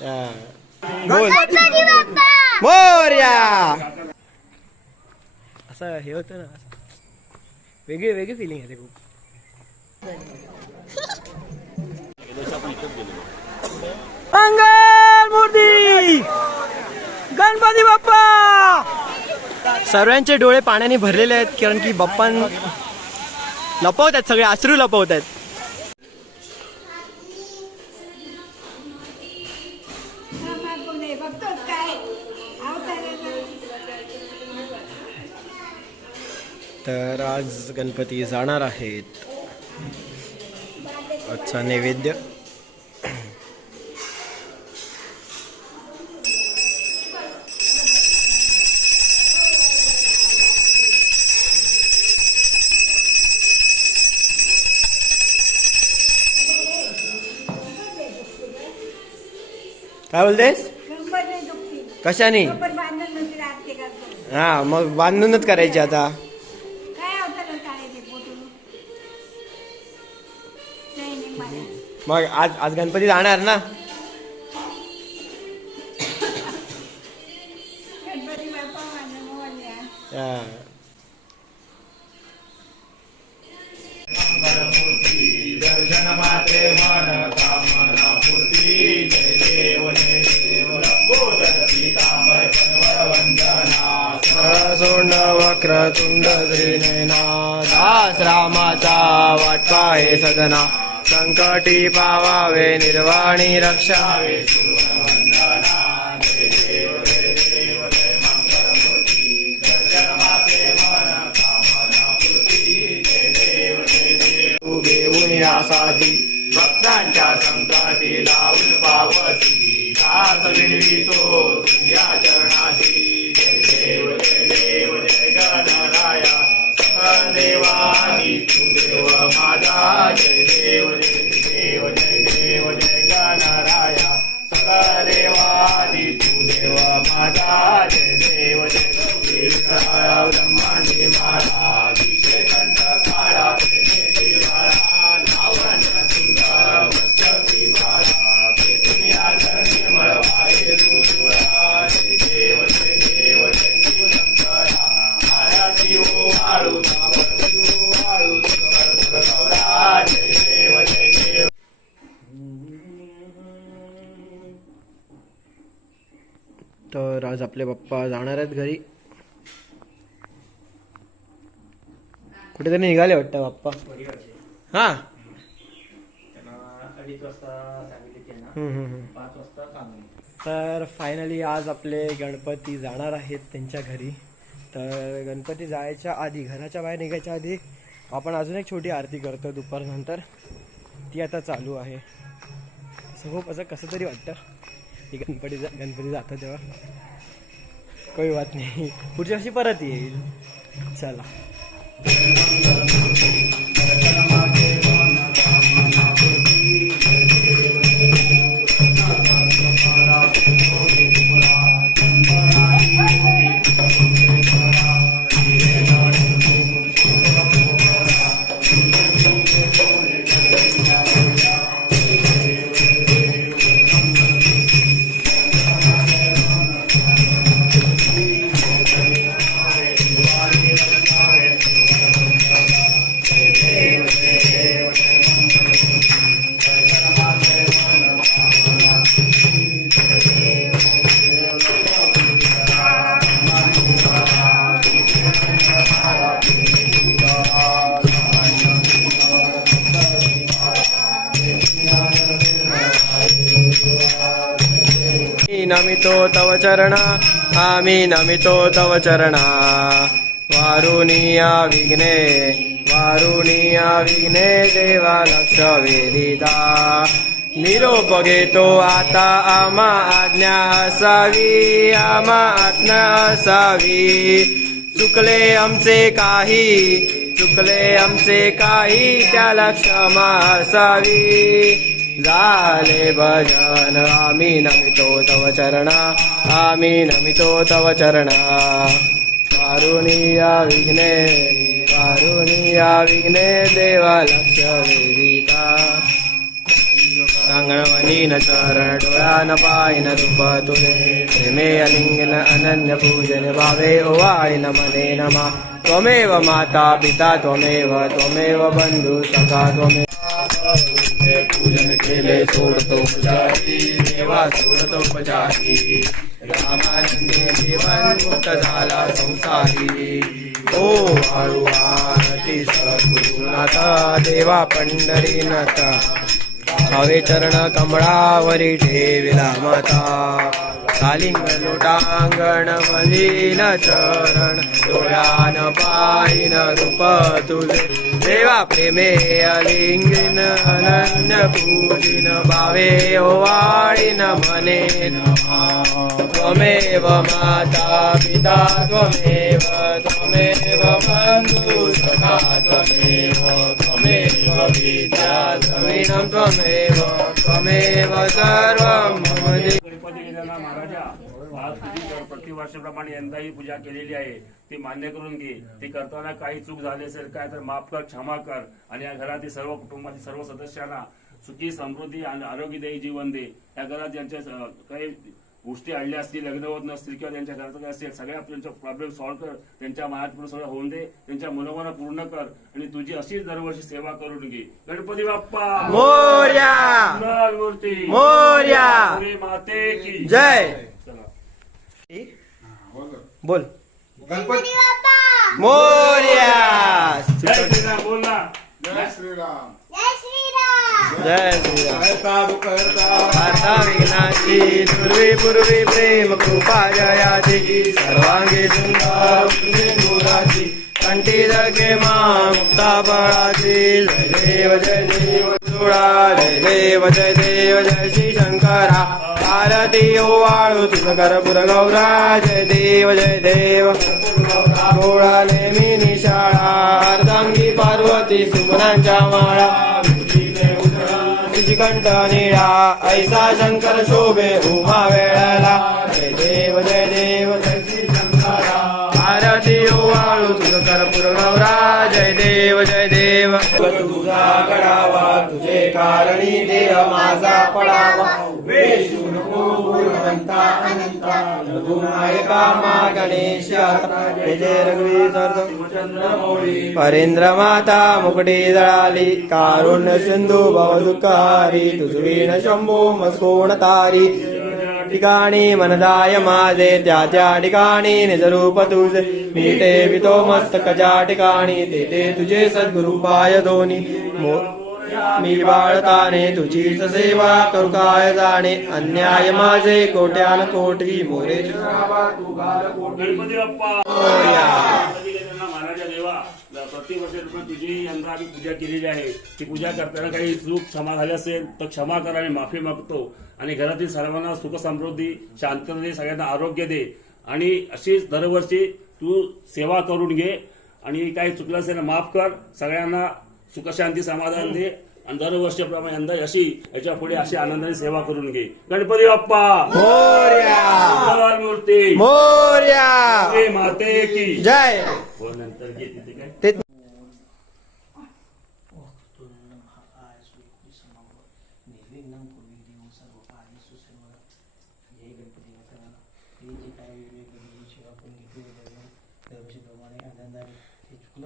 बोल मोरया. असं हे होतं ना, वेगळी वेगळी फिलिंग येते खूप. मंगल मूर्ती गणपती बाप्पा. सर्वांचे डोळे पाण्याने भरलेले आहेत, कारण की बाप्पा लपवत आहेत, सगळे अश्रू लपवत आहेत. तर आज गणपती जाणार आहेत. आजचा नैवेद्य काय बोलतेस? कशाने? हा मग बांधूनच करायची आता. मग आज गणपती जाणार ना. दर्शन मात्रे मन कामना पूर्ती. जय देव जय देव लंबोदर पीतांबर कनवर वंदना. सोंड वक्रतुंड श्रीनयना. दास रामाचा वाटपा हे सदना. संकटी पावावे निर्वाणी रक्षावे वंदना. जय देव जय देव जय मंगलमूर्ती. दर्शन मात्रे मन कामना पूर्ती. जय देव जय देव घेऊन यासाठी भक्तांच्या संकटी लावून पावती. दास विनवितो तुझ्या चरणाशी. जय देव जय देव जय गणराया. सकल देवानी तू देव माझा. जय देव जय देव जय देव जय गणराया. सकल देवानी तू देव माझा. जय देव जय ब्रह्मांडी माला. विषय कंठ काळा प्रेमेची माळा. नावन सुंदर मस्तकी माला. पेटून या निर्मळ वाये तुझा. जय देव जय देव जय शिवशंकरा. आरती ओ वाळू वाळू वाळू गौरा. जय देव जय देव. तर आज आपले बाप्पा जाणार आहेत घरी. कुठेतरी निघाले वाटतं बाप्पा. हा 2:30 वाजता सांगितले ना. 5 वाजता काम. तर फायनली आज आपले गणपती जाणार आहेत त्यांच्या घरी. तर गणपती जायच्या आधी, घराच्या बाहेर निघायच्या आधी आपण अजून एक छोटी आरती करतो दुपारनंतर. ती आता चालू आहे. असं खूप असं कसं तरी वाटतं की गणपती जातं तेव्हा. काही बात नाही, पुढच्या वर्षी परत येईल. चला. नमितो तव चरणा. आम्ही नमितो तव चरणा. वारुणीया विघ्ने वारुणीया विघ्ने देवा लक्ष वेदिता. निरोप घेतो आता आम्हा आज्ञा असावी. आम्हा आज्ञा असावी. चुकले आमचे काही त्याला क्षमा असावी. झाले भजन आम्ही नमितो तव चरणा. आम्ही नमितो तव चरणा. वारुणीया विघ्ने देवा लक्ष वेदिता. अंगणवनीन चरण डोळान पायन रूप तुझे प्रेमे अलिंगन अनन्य पूजन भावे ओवाळीन मने नमा त्वमेव माता पिता त्वमेव बंधू सखा त्वमेव पूजन केले सोडतो पुजारी देवा सोडतो पुजारी रामानंदी जीवन मुक्त झाला संसारी ओ वाळू आरती सद्गुरुनाथ देवा पंढरीनाथ हवे चरण कमळावरी ठेविला माता कालिंग लोटांगण मलिन चरण डोळ्यान पाहिन रूप तुझे देवा प्रेमे अलिंगिन अनन्य पूजिन भावे ओवाळीन मने त्वमेव माता पिता त्वमेव बंधू सखा त्वमेव विद्या द्रविणं त्वमेव सर्वं मम देव. गणपती गजानन महाराजा आज तुझी प्रतिवर्षाप्रमाणे यंदाही पूजा केलेली आहे ती मान्य करून घे. ती करताना काही चूक झाली असेल काय तर माफ कर, क्षमा कर आणि या घरातील सर्व कुटुंबातील सर्व सदस्यांना सुखी समृद्धी आणि आरोग्यदायी जीवन दे. या घरात ज्यांच्या काही गोष्टी आणल्या असतील, लग्न होत नसतील किंवा त्यांच्या घरात काय असेल सगळ्या त्यांचा प्रॉब्लेम सॉल्व्ह कर. त्यांच्या मनात पूर्ण सगळं होऊन दे, त्यांच्या मनोमना पूर्ण कर आणि तुझी अशीच दरवर्षी सेवा करून घे. गणपती बाप्पा मोरया मूर्ती मोरया माते की जय. चला बोल गणपती मोरया. जय श्रीराम बोल ना. जय श्रीराम. जय श्रीराम. करता विघ्नाची पूर्वी पूर्वी प्रेम कृपा जयाची सर्वांगी सुंदर सिंदुराची कंठी धके मा मुक्ता बळाची. जय देव सोळा जय देव जय श्री शंकरा आरती ओवाळू तुझ करपुर गौरा. जय देव गोळा नेहमी निशाळा अर्धांगी पार्वती सुमनांच्या माळा कंठ निळा ऐसा शंकर शोभे उमा वेळाला. जय देव जय श्री शंकरा आरती ओवाळू तुझ कर्पूर गौरा. जय देव तुझा गडावा तुझे कारणी देह माझा पडावा वेशू नको गुणवंता अनंता रघुनायका मा गणेश जय रघुवीर सर्व परेंद्र माता मुकटी जळाली कारुण्य सिंधू भव दुःखारी तुझवीण शंभू मस्कोण तारी. ठिकाणी मनदाय माझे त्या ठिकाणी निजरूप तुझे मीटे वितो मस्तकच्या ठिकाणी ते तुझे सद्गुरु पाय दोन्ही. मी बाळकाने तुझीच सेवा करू काय जाणे अन्याय माझे कोट्यान कोटी मोरे. गणपती बाप्पा महाराजा देवा प्रतिवर्षी तुझी यंदा आम्ही पूजा केलेली आहे. ती पूजा करताना काही चूक क्षमा झाली असेल तर क्षमा कर आणि माफी मागतो. आणि घरातील सर्वांना सुख समृद्धी शांतता दे, सगळ्यांना आरोग्य दे आणि अशीच दरवर्षी तू सेवा करून घे आणि काही चुकलं असेल माफ कर. सगळ्यांना सुखशांती समाधान दे आणि दरवर्षीप्रमाणे यंदा अशी याच्या पुढे अशी आनंदाने सेवा करून घे. गणपती बाप्पा मोरया मूर्ती मोरया माते की जय. नंतर घे तिथे काय ते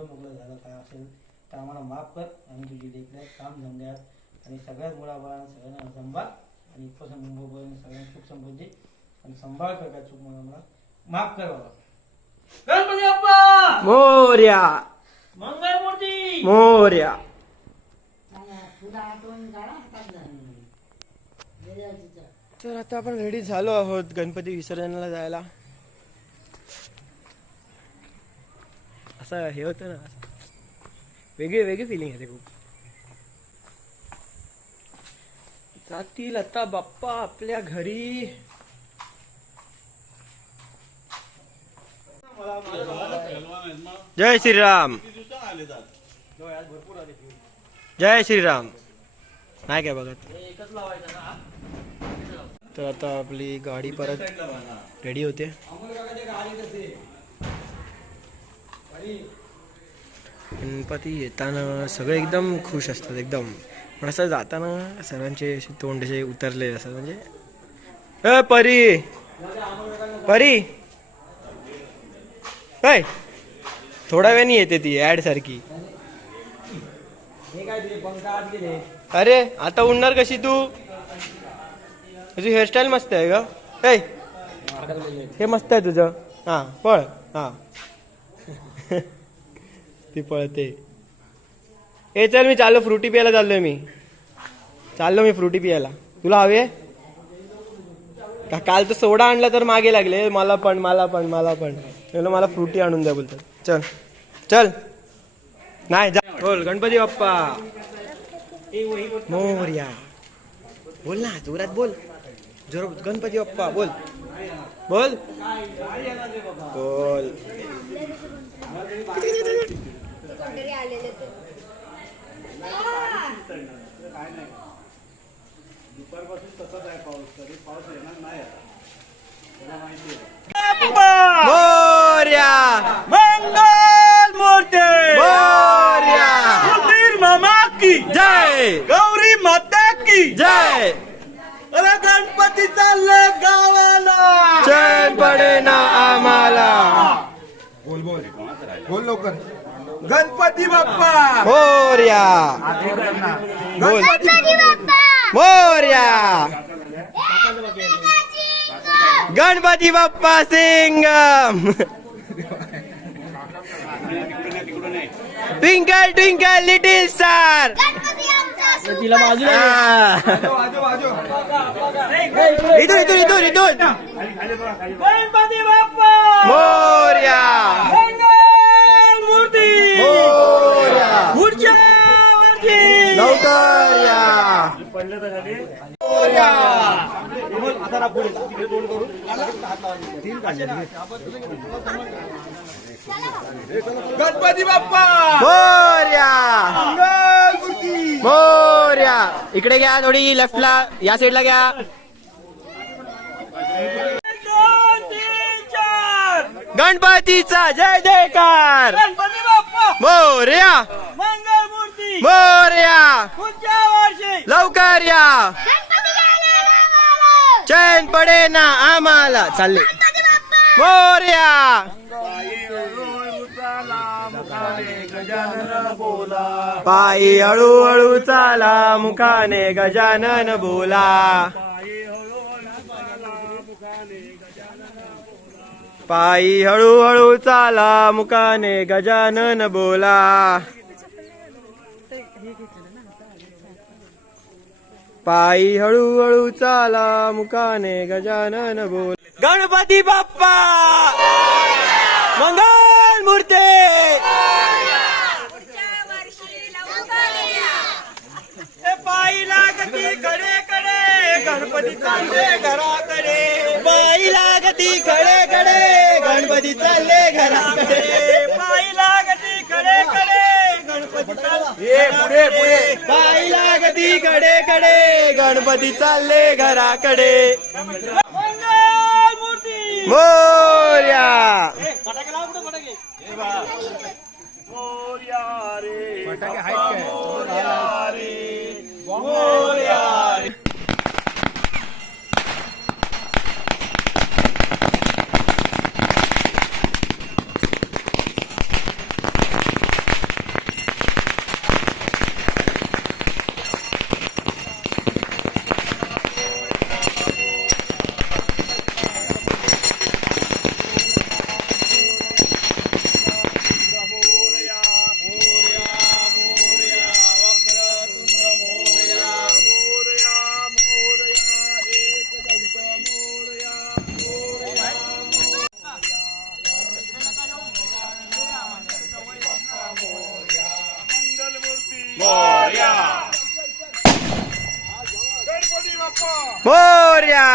चुकलं झालं काय असेल तर आम्हाला माफ कर आणि तुझी देखण्यात काम धंद्यात आणि सगळ्याच मुलाबाळांना सगळ्यांना संभाळ आणि इथपासून मुंबईपर्यंत सगळ्यांना सुख समृद्धी आणि संभाळ कर. काय चूक मला माफ कर बाबा. गणपती बाप्पा मोरया मंगळमूर्ती मोरया. तर आता आपण रेडी झालो आहोत गणपती विसर्जनाला जायला. असं हे होतं ना, वेगळी फिलिंग येते खूप. जातील आता बाप्पा आपल्या घरी. जय श्रीराम जय श्रीराम. नाही काय बघत. तर आता आपली गाडी परत रेडी होते. गणपती येताना सगळे एकदम खुश असतात, एकदम पण असं जाताना सर्वांचे असे तोंड असे उतरले असं म्हणजे परी परी काय थोडा वेळाने येते ती ऍड सारखी. अरे आता उडणार कशी तू? तुझी हेअरस्टाईल मस्त आहे का? हे मस्त आहे तुझं. हा पळ. हा ती पळते. ए चल मी चाललो फ्रुटी प्यायला चाललोय मी फ्रुटी प्यायला. तुला हवे का? काल तर सोडा आणला तर मागे लागले मला पण मला फ्रुटी आणून द्या बोलतात. चल चल नाही जा. बोल गणपती बाप्पा मोरया. बोल ना जोरात बोल. जोरात गणपती बाप्पा बोल बोल बोल. मोरया मंगल मूर्ती मोरया. सुधीर मामा की जय गौरी माता की जय. अरे गणपती चालले गावाला. चैन पडे ना आम्हाला. बोल बोल बोल लवकर. गणपती बाप्पा मोरया बोल Morya. Ganpati Bappa Singham. Twinkle twinkle little star. तिला बाजूला इथून गणपती बाप्पा मोरया मंगल मूर्ती मोरया. पुढच्या वर्षी लवकर या. गणपती बाप्पा मोरया मंगल मूर्ती. मोरया. इकडे घ्या थोडी लेफ्टला या साईडला घ्या. 2, 3, 4 गणपतीचा जय जयकार. गणपती बाप्पा मोरया मंगल मूर्ती मोरया. पुढच्या वर्षी लवकर या. चैन पडे ना आम्हाला. चालले मोरया. पायी हळूहळू चाला मुखाने गजानन बोला. पायी हळूहळू चाला मुखाने गजानन बोला. पायी हळूहळू चाला मुखाने गजानन बोल. गणपती बाप्पा मंगल मूर्ती. पायी लागती कडे कडे गणपती चालले घराकडे. पायी लागती खडे खडे गणपती चालले घराकडे. पायी लागती कडे कडे गणपती चालले पुढे पायी लागती खडे खडे गणपती चालले घराकडे. मंगल मूर्ती मोरया फटाके लाव कुठे फटाके. मोरया रे फटाके आहेत काय? मोरया रे मोरया रे. मोरया.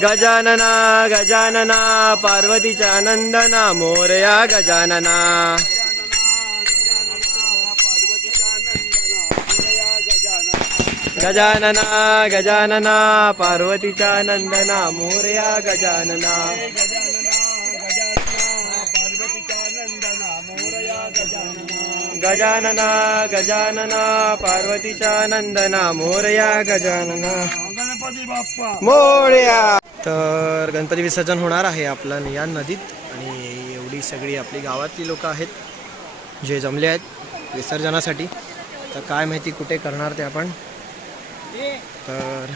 गजानना गजानना पार्वतीच्या नंदना मोरया गजानना. गजानना गजानना पार्वतीच्या नंदना मोरया गजानना. गजानना गजानना पार्वतीच्या नंदना मोरया गजानना गणपती बाप्पा मोरया. तर गणपती विसर्जन होणार आहे आपलं या नदीत आणि एवढी सगळी आपली गावातली लोक आहेत जे जमले आहेत विसर्जनासाठी. तर काय माहिती कुठे करणार ते आपण. तर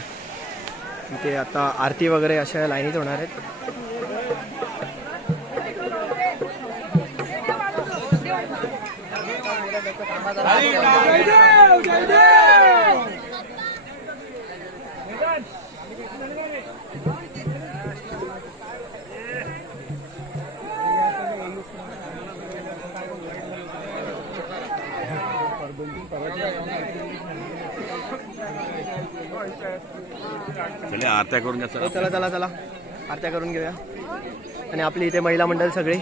इथे आता आरती वगैरे अशा लाईनीत होणार आहेत. चले आरत्या करून घ्या हो, चला चला चला आरत्या करून घेऊया. आणि आपली इथे महिला मंडळ सगळे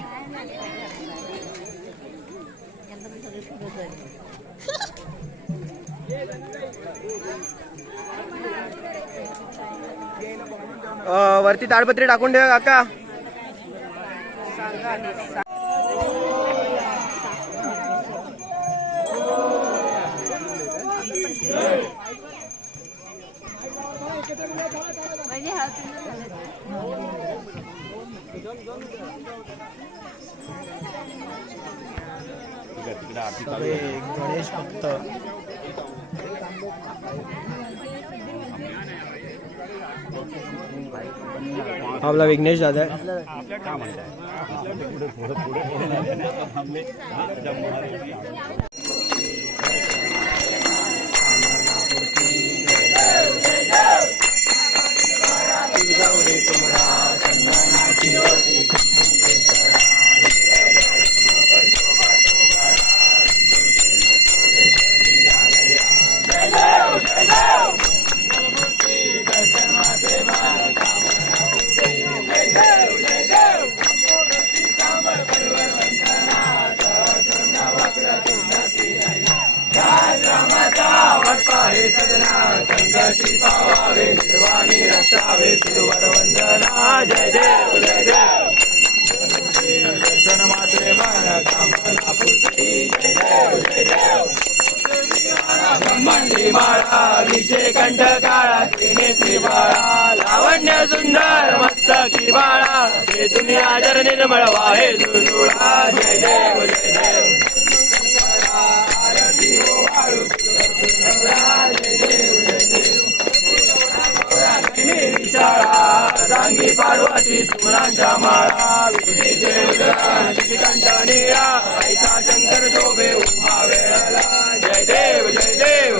वरती ताडपत्री टाकून ठेवा काका. सगळे गणेश भक्त आपला विघ्नेश दादा आहे. कंठ काळा नेत्री बाळा लावण्य सुंदर मस्तकी बाळा हे दुनिया जर निर्मळ वाहे झुळझुळा. जय देव जय देव रांगी पार्वती सुमरांच्या माळा कंठ निळा ऐसा शंकर शोभे उमा वेळाला. जय देव जय देव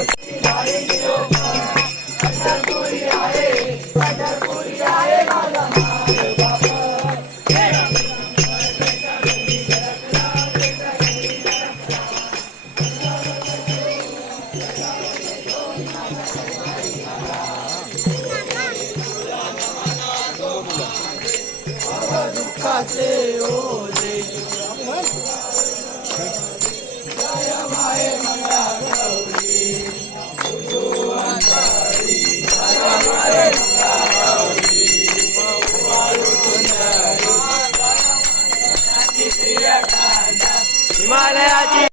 हिमालयाची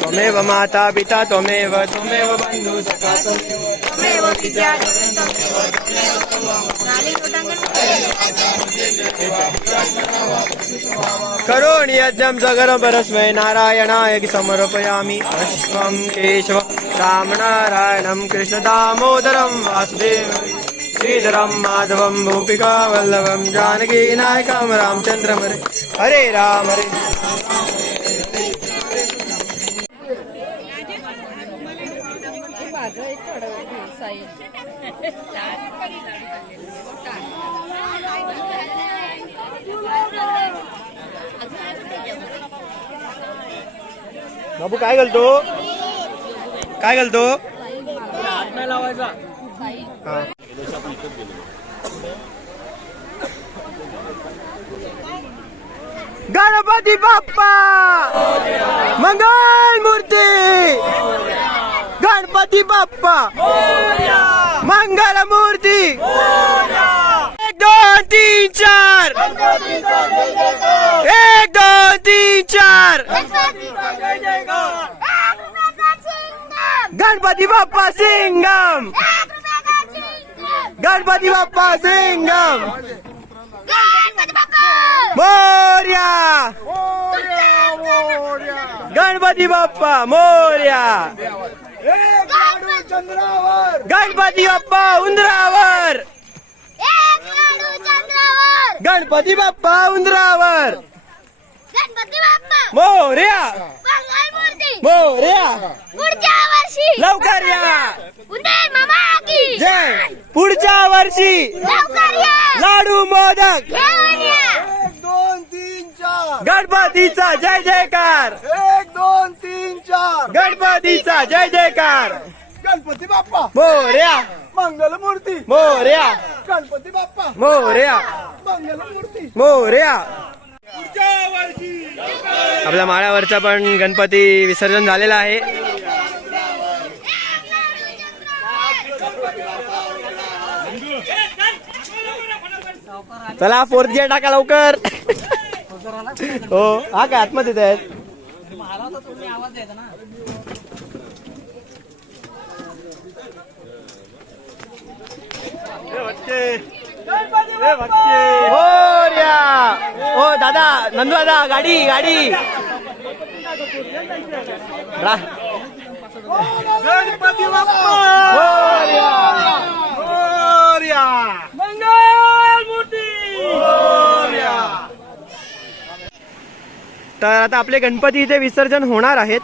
त्वमेव माता पिता त्वमेव त्वमेव बंधु सखा त्वमेव विद्या करोमि यज्ञं सगरं परस्मै नारायणाय समर्पयामि. अश्वं केशव रामनारायणं कृष्णदामोदरं वासुदेवं श्रीधरं माधवं भूपिका वल्लभं जानकी नायकं रामचन्द्रं हरे राम हरे. बाबू काय घालतो काय घालतो लावायचा. गणपती बाप्पा मंगल मूर्ती गणपती बाप्पा मंगल मूर्ती 1 2 3 4 1 2 3 4 गणपती बाप्पा सिंगम गणपती बाप्पा सिंगम मोर्या गणपती बाप्पा मोर्या चंद्रावर गणपती बाप्पा उंदरावर गणपती बाप्पा उंदरावर मोर्या मोर्या पुढच्या वर्षी लवकर या उंदीर मामा की जय पुढच्या वर्षी लवकर या लाडू मोदक घेऊन या 1 2 3 4 गणपतीचा जय जयकार 1 2 3 4 गणपतीचा जय जयकार गणपती बाप्पा मोर्या मंगल मूर्ती मोर्या गणपती बाप्पा मोर्या मंगल मूर्ती मोर्या पुढच्या वर्षी आपल्या माळ्यावरचा पण गणपती विसर्जन झालेला आहे. चला 4th गिअर टाका लवकर. हो हा काय आतमध्ये येत आहेत. मोरया. ओ दादा नंदू दादा गाडी गाडी गणपती बाप्पा मोरया. मोरया मंगल मूर्ती. तर आता आपले गणपती इथे विसर्जन होणार आहेत.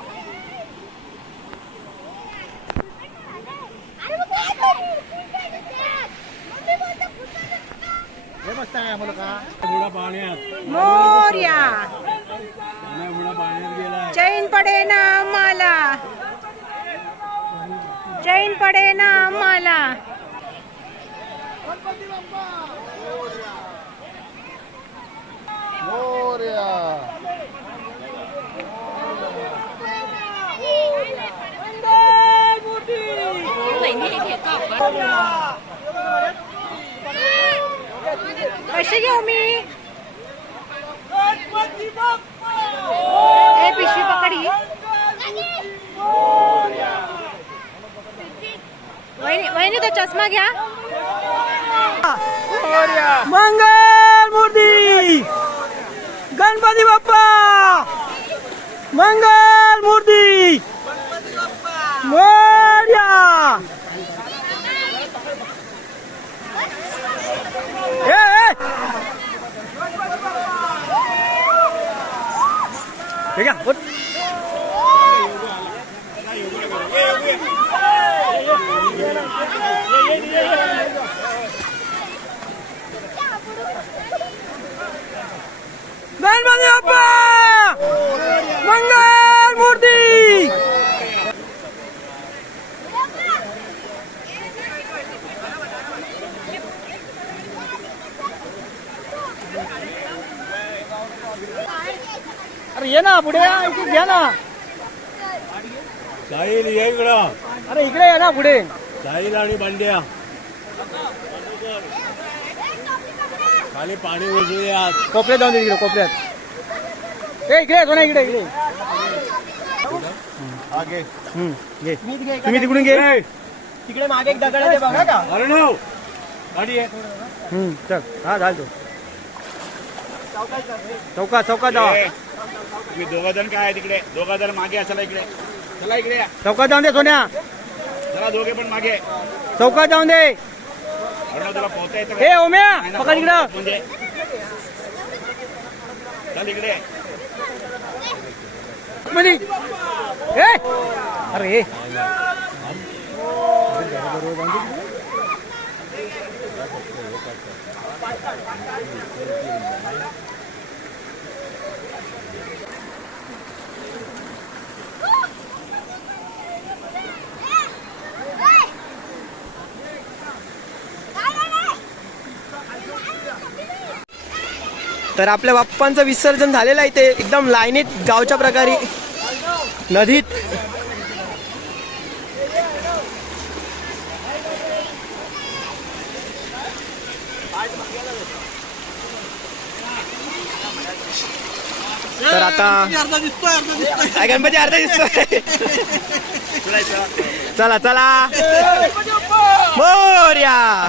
मोर्या चैन पडे ना आम्हाला चैन पडे ना आम्हाला कसे घेऊ मी ए पिशवी पकडी वहिनी तो चष्मा घ्या. मंगल मूर्ती गणपती बाप्पा मंगल मूर्ती मोरया. ठीक आहे उठ. गणपती बाप्पा मंगल मूर्ती. अरे ये ना पुढे इथे घ्या ना. साहिल ये इकडं अरे इकडे ये ना पुढे. साहिल आणि भांड्या खाली पाणी उजळूया. कोपऱ्यात जाऊन दे इकडे कोपऱ्यात. ए इकडे तो ना इकडे इकडे. आगे घे तुम्ही तिकडून घे. तिकडे मागे एक दगड आहे बघा का. अरे नो गाडी आहे. चल हा झाल तो. चौकात जावा. तुम्ही 2 जण काय आहे तिकडे 2 जण मागे आहे. चला इकडे चला इकडे या. चौकात जाऊन दे सोन्या. चला दोघे पण मागे. चौकात जाऊन दे. अरे तुला पोहता येतं हे ओम्या पकड इकडं. म्हणजे चल इकडे. मध्ये ए अरे तर आपल्या बाप्पांचं विसर्जन झालेलं आहे ते एकदम लाईनीत गावच्या प्रकारे नदीत. तर आता काय गणपती अर्धा दिसतोय. चला चला मोरया.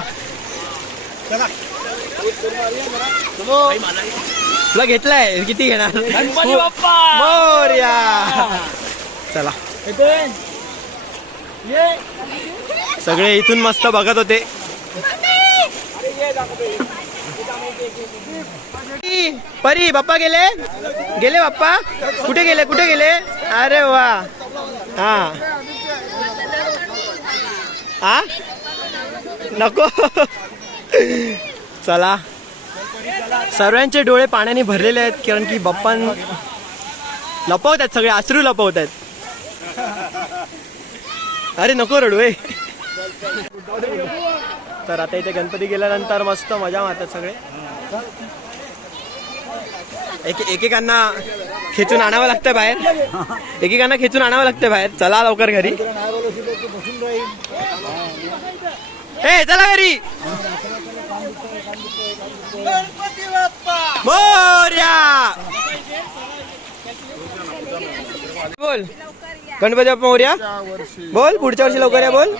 तुला घेतलाय किती घेणार मोरया. चला सगळे इथून मस्त बघत होते. परी बाप्पा गेले गेले बाप्पा कुठे गेले कुठे गेले. अरे वा. हा हा नको. चला सर्वांचे डोळे पाण्याने भरलेले आहेत कारण की बाप्पा लपवत आहेत सगळे अश्रू लपवत आहेत. अरे नको रडू. तर आता इथे गणपती गेल्यानंतर मस्त मजा मारतात सगळे. एकेकांना खेचून आणावं लागतं बाहेर. एकेकांना खेचून आणावं लागतं बाहेर. चला लवकर घरी. ए चला घरी. मोरया. बोल गणपती बाप्पा मोरया. बोल पुढच्या वर्षी लवकर या बोल.